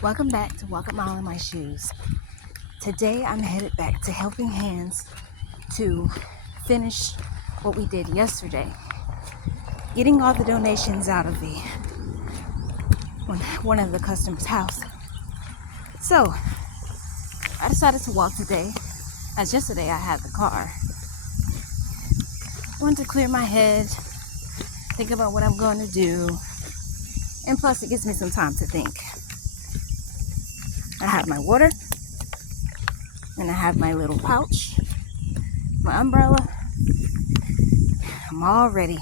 Welcome back to Walk a Mile in My Shoes. Today I'm headed back to Helping Hands to finish what we did yesterday. Getting all the donations out of one of the customers' house. So I decided to walk today, as yesterday I had the car. I wanted to clear my head, think about what I'm going to do, and plus it gives me some time to think. I have my water, and I have my little pouch, my umbrella. I'm all ready.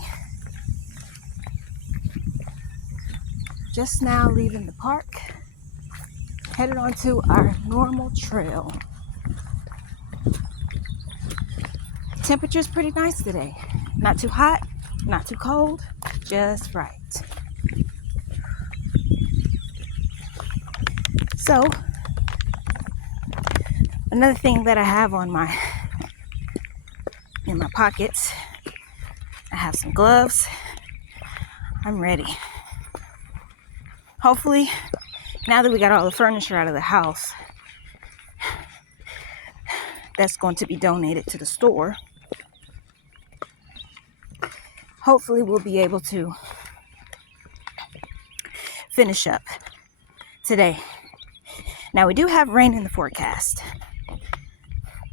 Just now leaving the park, headed onto our normal trail. Temperature's pretty nice today. Not too hot, not too cold, just right. So, another thing that I have in my pockets, I have some gloves. I'm ready. Hopefully, now that we got all the furniture out of the house, that's going to be donated to the store. Hopefully, we'll be able to finish up today. Now, we do have rain in the forecast.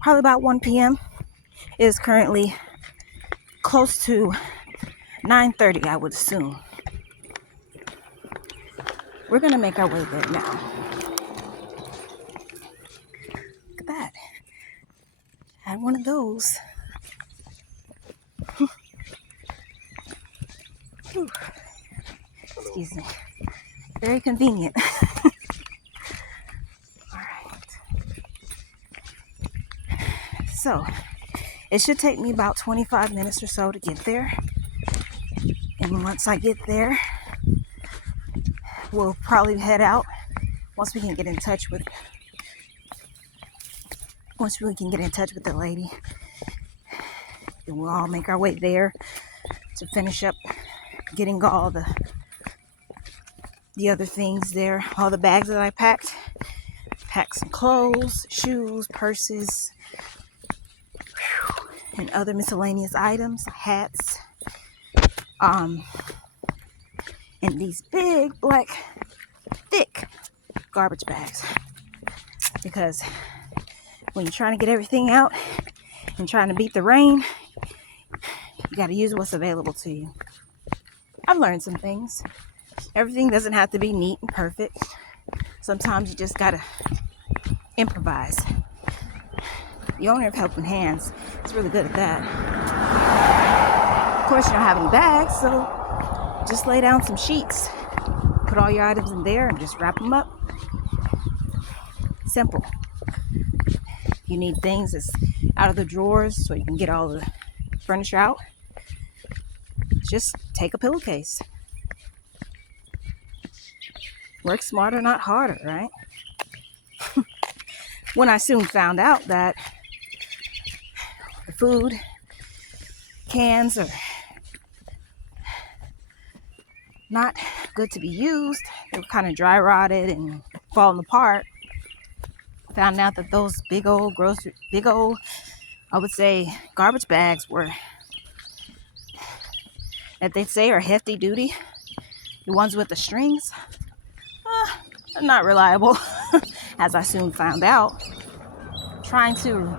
Probably about 1 p.m. It is currently close to 9:30, I would assume. We're going to make our way there now. Look at that. I had one of those. Excuse me. Very convenient. All right. So, it should take me about 25 minutes or so to get there. And once I get there, we'll probably head out once we can get in touch with the lady. And we'll all make our way there to finish up getting all the other things there, all the bags that I packed. Packed some clothes, shoes, purses, and other miscellaneous items, hats, and these big black thick garbage bags, because when you're trying to get everything out and trying to beat the rain, you got to use what's available to you. I've learned some things. Everything doesn't have to be neat and perfect. Sometimes you just got to improvise. The owner of Helping Hands is really good at that. Of course, you don't have any bags, so just lay down some sheets, put all your items in there, and just wrap them up. Simple. You need things that's out of the drawers so you can get all the furniture out. Just take a pillowcase. Work smarter, not harder, right? When I soon found out that the food cans are not good to be used, they were kind of dry rotted and falling apart. Found out that those big old, I would say, garbage bags that they say are hefty duty. The ones with the strings, not reliable, as I soon found out. Trying to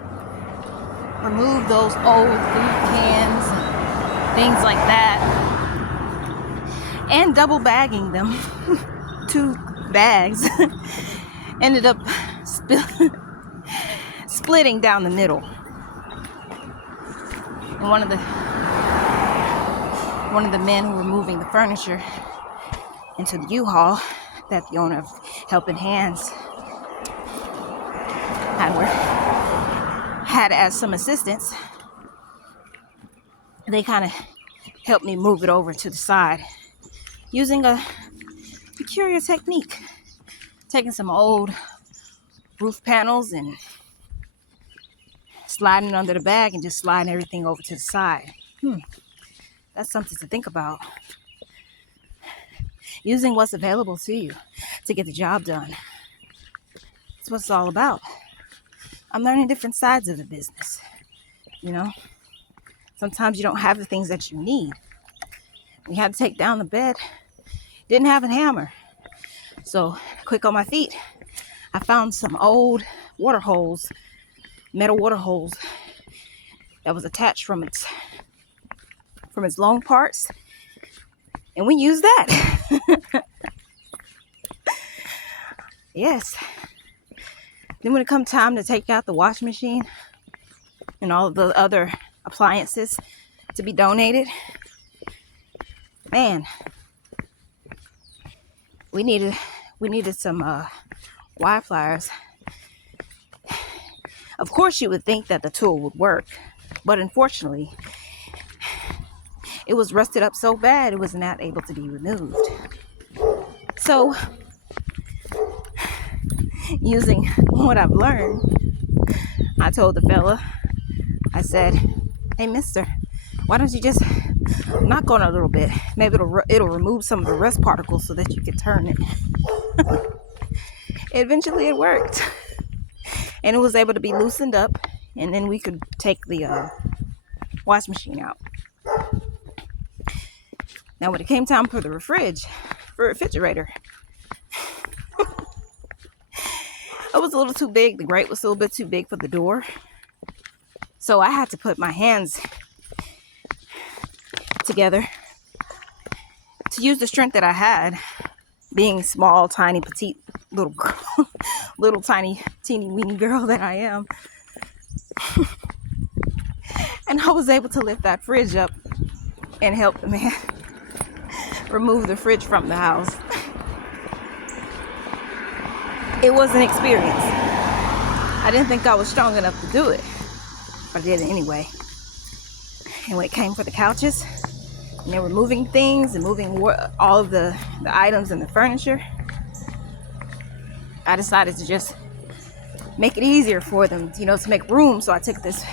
remove those old food cans and things like that, and double bagging them, 2 bags, ended up splitting down the middle. And one of the men who were moving the furniture into the U-Haul that the owner of Helping Hands had as some assistance, they kind of helped me move it over to the side using a peculiar technique, taking some old roof panels and sliding it under the bag and just sliding everything over to the side. That's something to think about. Using what's available to you to get the job done. That's what it's all about. I'm learning different sides of the business. You know, sometimes you don't have the things that you need. We had to take down the bed. Didn't have a hammer. So quick on my feet, I found some old water holes, metal water holes that was attached from its long parts. And we used that. Yes. Then when it comes time to take out the washing machine and all of the other appliances to be donated, man, we needed some wire pliers. Of course, you would think that the tool would work, but unfortunately, it was rusted up so bad it was not able to be removed. So, using what I've learned, I told the fella, I said, "Hey, mister, why don't you just knock on it a little bit? Maybe it'll remove some of the rust particles so that you can turn it." Eventually, it worked, and it was able to be loosened up, and then we could take the wash machine out. Now, when it came time for the refrigerator, it was a little too big. The grate was a little bit too big for the door. So I had to put my hands together to use the strength that I had, being small, tiny, petite, little girl, little tiny, teeny weeny girl that I am. And I was able to lift that fridge up and help the man remove the fridge from the house. It was an experience. I didn't think I was strong enough to do it, but I did it anyway. And when it came for the couches, and they were moving things and moving all of the items and the furniture, I decided to just make it easier for them, to make room. So I took this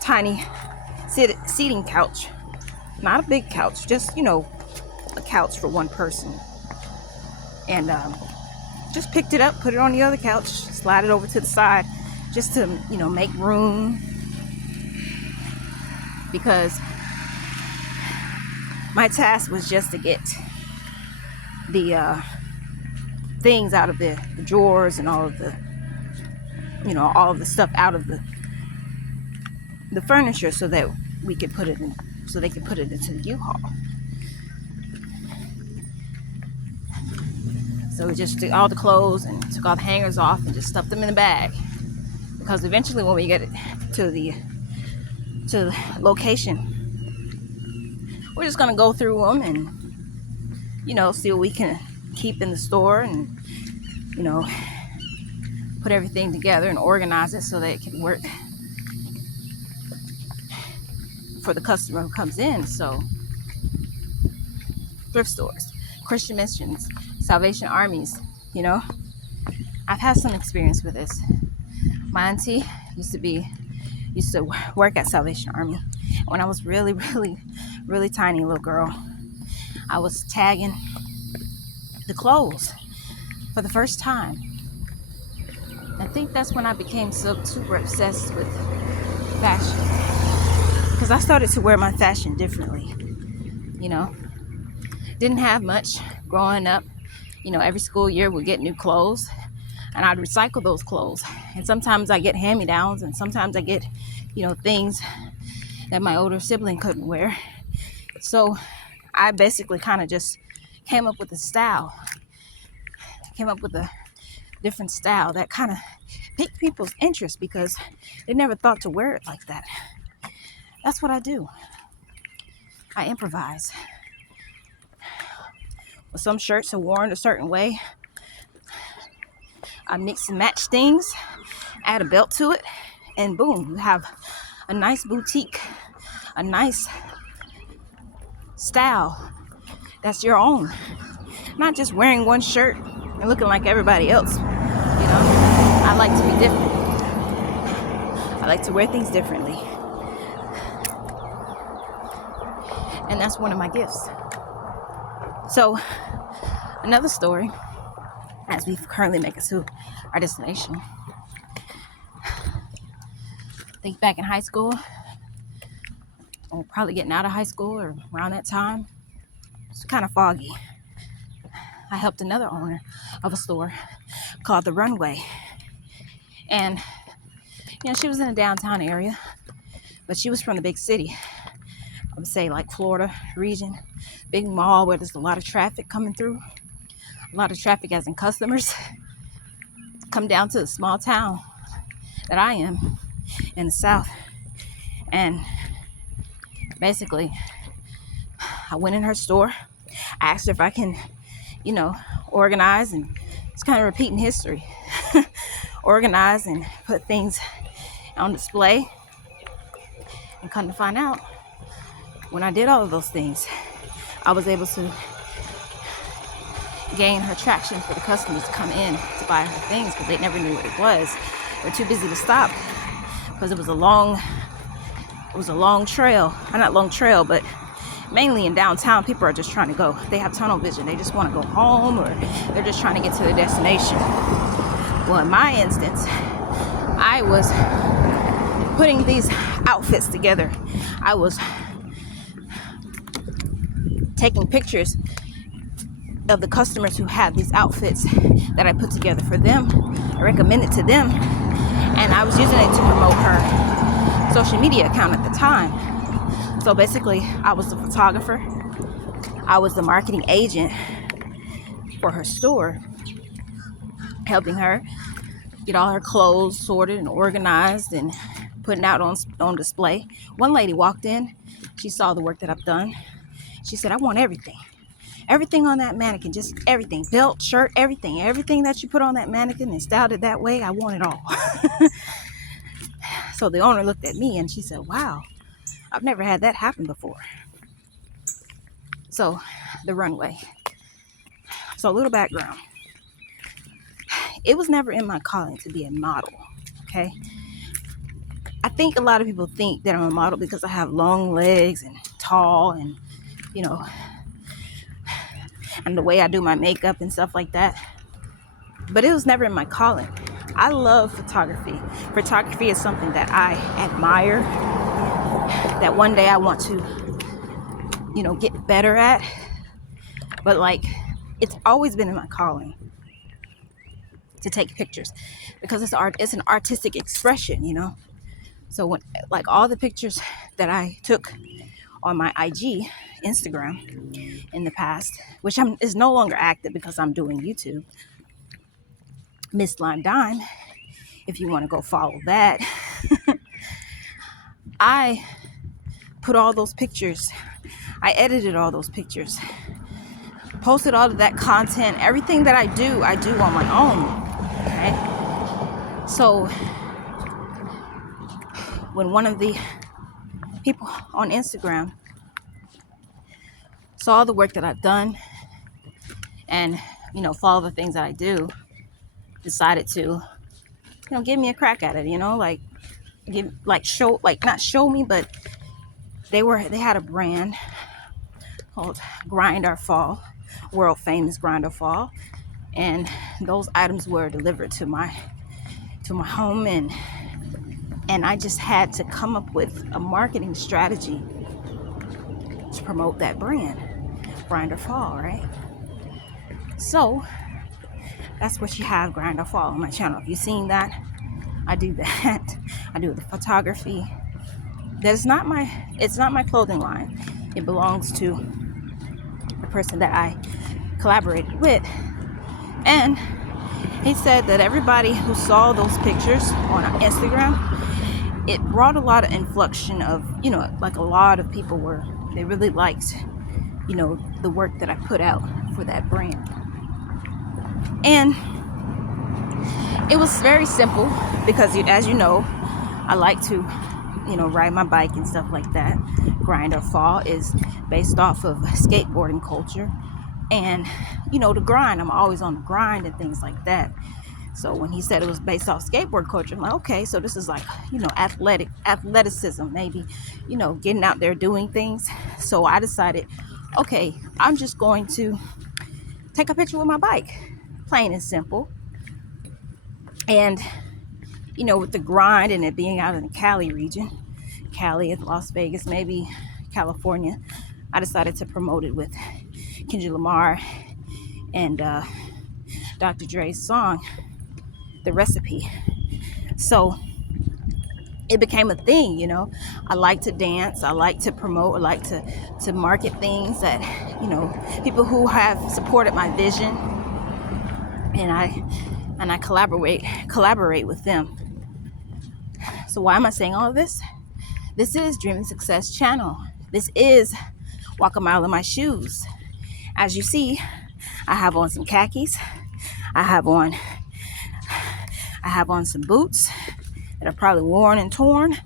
tiny seating couch, not a big couch, just, a couch for one person. And just picked it up, put it on the other couch, slide it over to the side, just to, make room. Because my task was just to get the things out of the drawers and all of the, all of the stuff out of the furniture, so that we could put it in, so they could put it into the U-Haul. So we just took all the clothes and took all the hangers off and just stuffed them in the bag. Because eventually, when we get it to the location, we're just gonna go through them and, see what we can keep in the store and, put everything together and organize it so that it can work for the customer who comes in. So, thrift stores, Christian missions, Salvation Armies, I've had some experience with this. My auntie used to work at Salvation Army. When I was really, really, really tiny little girl, I was tagging the clothes for the first time. I think that's when I became so super obsessed with fashion, because I started to wear my fashion differently. Didn't have much growing up. Every school year we'd get new clothes, and I'd recycle those clothes. And sometimes I get hand-me-downs, and sometimes I get, things that my older sibling couldn't wear. So I basically kind of just came up with a style. Came up with a different style that kind of piqued people's interest, because they never thought to wear it like that. That's what I do. I improvise. Well, some shirts are worn a certain way. I mix and match things, add a belt to it, and boom, you have a nice boutique, a nice style that's your own. Not just wearing one shirt and looking like everybody else. I like to be different. I like to wear things differently. And that's one of my gifts. So, another story. as we currently make it to our destination. I think back in high school, or probably getting out of high school or around that time, it's kind of foggy. I helped another owner of a store called The Runway. And, she was in a downtown area, but she was from the big city. I would say like Florida region, big mall where there's a lot of traffic coming through. A lot of traffic as in customers come down to the small town that I am in the South. And basically, I went in her store, asked her if I can, organize, and it's kind of repeating history. Organize and put things on display. And come to find out, when I did all of those things, I was able to gain her traction for the customers to come in to buy her things because they never knew what it was. They were too busy to stop because it was a long trail. Not long trail, but mainly in downtown, people are just trying to go. They have tunnel vision. They just want to go home, or they're just trying to get to their destination. Well, in my instance, I was putting these outfits together. I was taking pictures of the customers who had these outfits that I put together for them. I recommended to them, and I was using it to promote her social media account at the time. So basically, I was the photographer. I was the marketing agent for her store, helping her get all her clothes sorted and organized and putting out on display. One lady walked in. She saw the work that I've done. She said, "I want everything. Everything on that mannequin, just everything. Belt, shirt, everything. Everything that you put on that mannequin and styled it that way, I want it all." So the owner looked at me and she said, "Wow, I've never had that happen before." So, The Runway. So a little background. It was never in my calling to be a model, okay? I think a lot of people think that I'm a model because I have long legs and tall and, and the way I do my makeup and stuff like that. But it was never in my calling. I love photography. Photography is something that I admire, that one day I want to, get better at. But it's always been in my calling to take pictures because it's an artistic expression, So when, all the pictures that I took on my Instagram in the past, which is no longer active because I'm doing YouTube, Miss Lime Dime, if you want to go follow that. I put all those pictures, I edited all those pictures, posted all of that content. Everything that I do on my own, okay? So when one of the people on Instagram saw the work that I've done and, follow the things that I do, decided to, give me a crack at it, not show me, but they had a brand called Grind or Fall, world famous Grind or Fall, and those items were delivered to my home, and I just had to come up with a marketing strategy to promote that brand, Grind or Fall, right? So that's what you have, Grind or Fall, on my channel. If you've seen that, I do that. I do the photography. It's not my clothing line. It belongs to the person that I collaborated with. And he said that everybody who saw those pictures on Instagram, it brought a lot of inflection of, a lot of people they really liked, the work that I put out for that brand. And it was very simple because, as you know, I like to, ride my bike and stuff like that. Grind or Fall is based off of skateboarding culture. And, the grind, I'm always on the grind and things like that. So when he said it was based off skateboard culture, I'm like, okay, so this is athleticism, maybe, getting out there doing things. So I decided, okay, I'm just going to take a picture with my bike. plain and simple. And, you know, with the grind and it being out in the Cali region, Cali, Las Vegas, maybe California, I decided to promote it with Kendrick Lamar and Dr. Dre's song, The Recipe. So it became a thing, you know. I like to dance, I like to promote, I like to market things that, you know, people who have supported my vision, and I collaborate with them. So why am I saying all of this? This is Dream and Success Channel. This is Walk a Mile in My Shoes. As you see, I have on some khakis. I have on some boots that are probably worn and torn.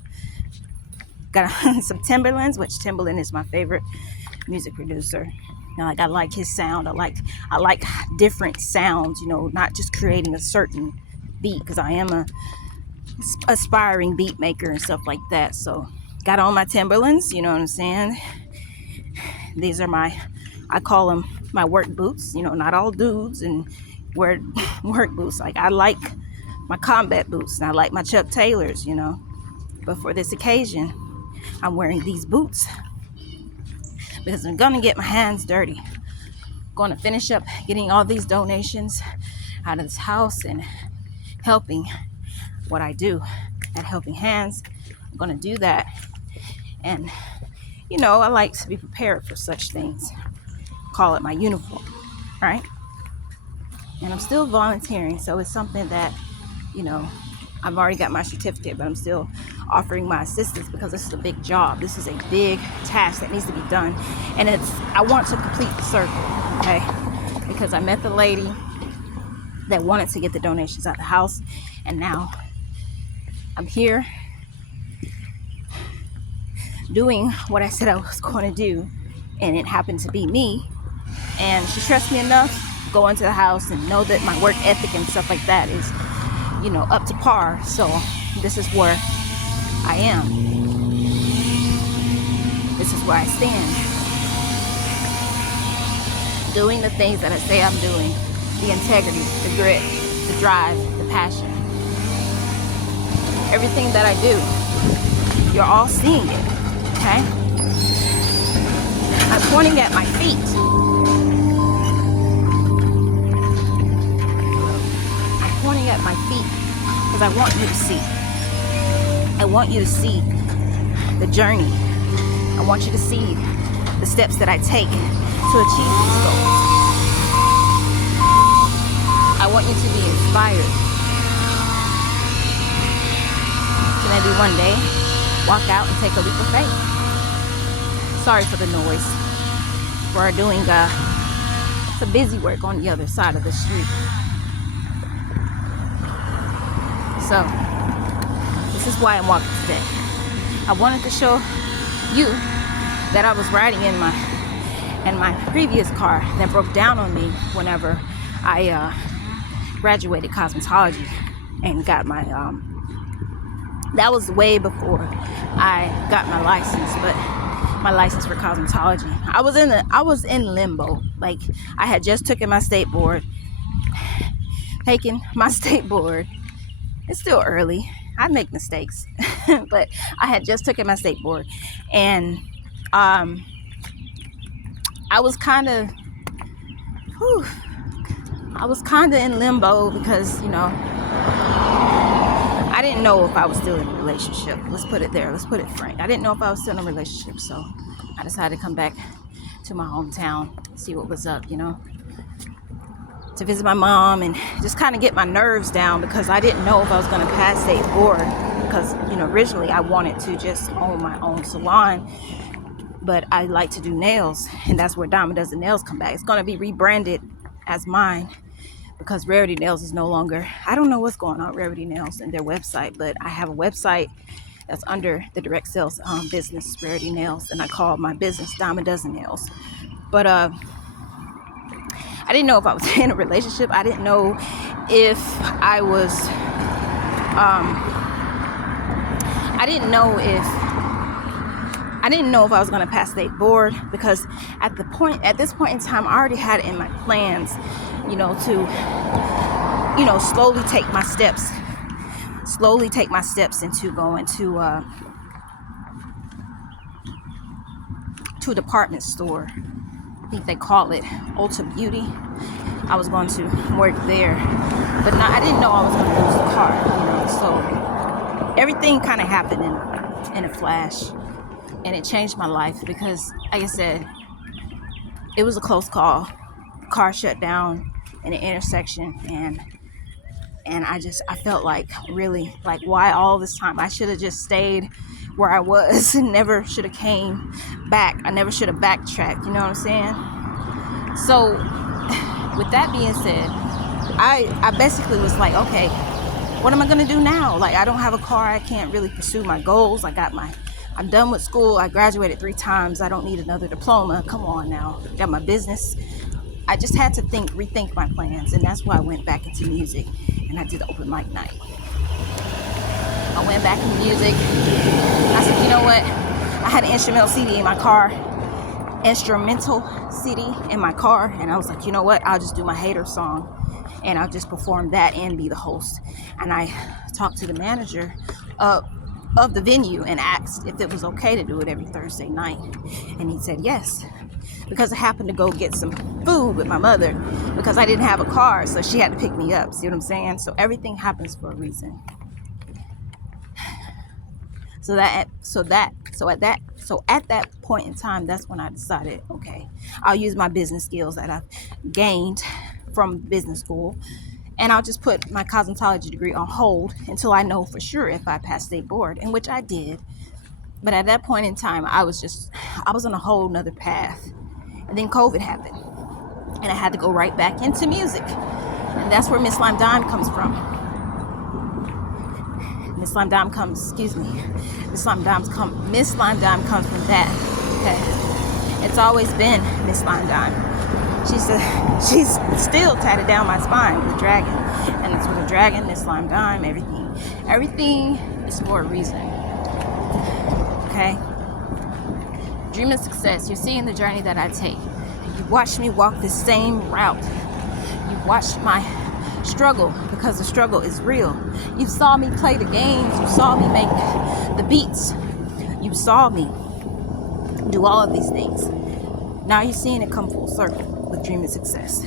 Got on some Timberlands, which Timberland is my favorite music producer. You know, I like his sound. I like different sounds, you know, not just creating a certain beat, because I am a aspiring beat maker and stuff like that. So got on my Timberlands, you know what I'm saying? These are I call them my work boots. You know, not all dudes and wear work boots. Like, I like my combat boots and I like my Chuck Taylors, you know. But for this occasion, I'm wearing these boots because I'm gonna get my hands dirty. I'm gonna finish up getting all these donations out of this house and helping what I do at Helping Hands. I'm gonna do that. And, you know, I like to be prepared for such things. Call it my uniform, right? And I'm still volunteering, so it's something that, you know, I've already got my certificate, but I'm still offering my assistance because this is a big job. This is a big task that needs to be done. And I want to complete the circle, okay? Because I met the lady that wanted to get the donations out of the house, and now I'm here doing what I said I was going to do, and it happened to be me. And she trusts me enough to go into the house and know that my work ethic and stuff like that is, you know, up to par. So this is where I am. This is where I stand. Doing the things that I say I'm doing. The integrity, the grit, the drive, the passion. Everything that I do, you're all seeing it, okay? I'm pointing at my feet. I'm pointing at my feet because I want you to see. I want you to see the journey. I want you to see the steps that I take to achieve these goals. I want you to be inspired to maybe one day walk out and take a leap of faith. Sorry for the noise. We're doing some busy work on the other side of the street. So this is why I'm walking today. I wanted to show you that I was riding in my previous car that broke down on me whenever I graduated cosmetology and got my that was way before I got my license, but my license for cosmetology. I was in limbo. Like, I had just taken my state board. It's still early. I make mistakes, but I had just taken my state board, and I was kind of in limbo because, you know, I didn't know if I was still in a relationship. Let's put it there. Let's put it frank. I didn't know if I was still in a relationship, so I decided to come back to my hometown, see what was up, you know, to visit my mom and just kind of get my nerves down because I didn't know if I was going to pass state board because, you know, originally I wanted to just own my own salon, but I like to do nails, and that's where Diamond Does the Nails come back. It's going to be rebranded as mine because Rarity Nails is no longer, I don't know what's going on with Rarity Nails and their website, but I have a website that's under the direct sales business, Rarity Nails, and I call my business Diamond Does the Nails. But I didn't know if I was in a relationship. I didn't know if I was I didn't know if I didn't know if I was going to pass state board, because at this point in time, I already had it in my plans, to slowly take my steps into going to a department store. I think they call it Ulta Beauty. I was going to work there, but I didn't know I was going to lose the car, so everything kind of happened in a flash, and it changed my life because, like I said, it was a close call. Car shut down in an intersection, and I felt like, really, like, why all this time? I should have just stayed where I was and never should have came back. I never should have backtracked, you know what I'm saying? So with that being said, I basically was like, okay, what am I gonna do now? Like, I don't have a car. I can't really pursue my goals. I'm done with school. I graduated 3 times. I don't need another diploma. Come on now. Got my business. I just had to rethink my plans, and that's why I went back into music, and I did open mic night. I went back into music. I said, you know what? I had an instrumental CD in my car, and I was like, you know what? I'll just do my hater song, and I'll just perform that and be the host. And I talked to the manager of the venue and asked if it was okay to do it every Thursday night, and he said yes, because I happened to go get some food with my mother because I didn't have a car, so she had to pick me up. See what I'm saying? So everything happens for a reason. So at that point in time, that's when I decided, okay, I'll use my business skills that I've gained from business school, and I'll just put my cosmetology degree on hold until I know for sure if I pass state board, and which I did. But at that point in time, I was on a whole nother path. And then COVID happened, and I had to go right back into music. And that's where Miss Lime Dime comes from. Miss Lime Dime comes from that. Okay. It's always been Miss Lime Dime. She's still tatted down my spine with a dragon. And it's with a dragon, Miss Lime Dime, everything is for a reason. Okay? Dream of success. You're seeing the journey that I take. You watched me walk this same route. You watched my struggle, because the struggle is real. You saw me play the games. You saw me make the beats. You saw me do all of these things. Now you're seeing it come full circle with Dream of Success.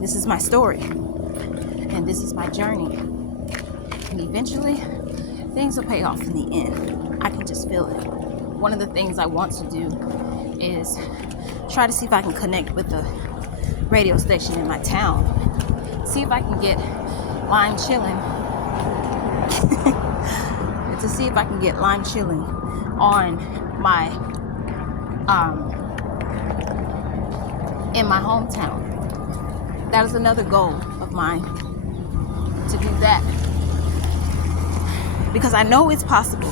This is my story, and this is my journey. And eventually, things will pay off in the end. I can just feel it. One of the things I want to do is try to see if I can connect with the radio station in my town. See if I can get Lime Chillin'. To see if I can get Lime Chillin' on my in my hometown. That is another goal of mine, to do that, because I know it's possible.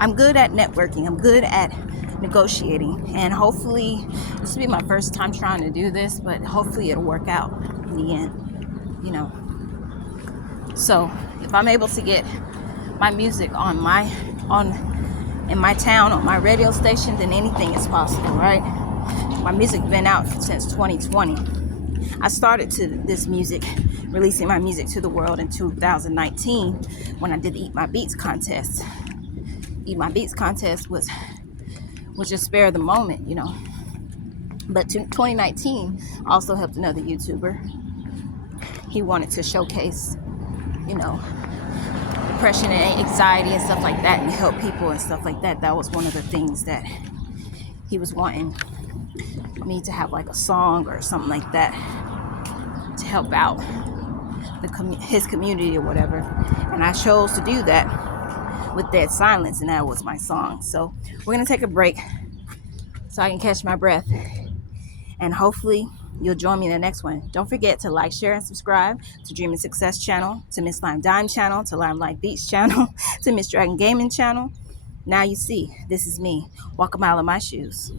I'm good at networking. I'm good at negotiating, and hopefully this will be my first time trying to do this, but hopefully it'll work out in the end, So if I'm able to get my music in my town, on my radio station, then anything is possible, right? My music's been out since 2020. I started releasing my music to the world in 2019 when I did the Eat My Beats contest. Eat My Beats contest was just spare the moment, But 2019 also helped another YouTuber. He wanted to showcase, depression and anxiety and stuff like that, and help people and stuff like that. That was one of the things that he was wanting me to have, like a song or something like that to help out his community or whatever. And I chose to do that with Dead Silence, and that was my song. So we're gonna take a break so I can catch my breath, and hopefully you'll join me in the next one. Don't forget to like, share, and subscribe to Dream and Success channel, to Miss Lime Dime channel, to Limelight Beats channel, to Miss Dragon Gaming channel. Now you see, this is me. Walk a mile in my shoes.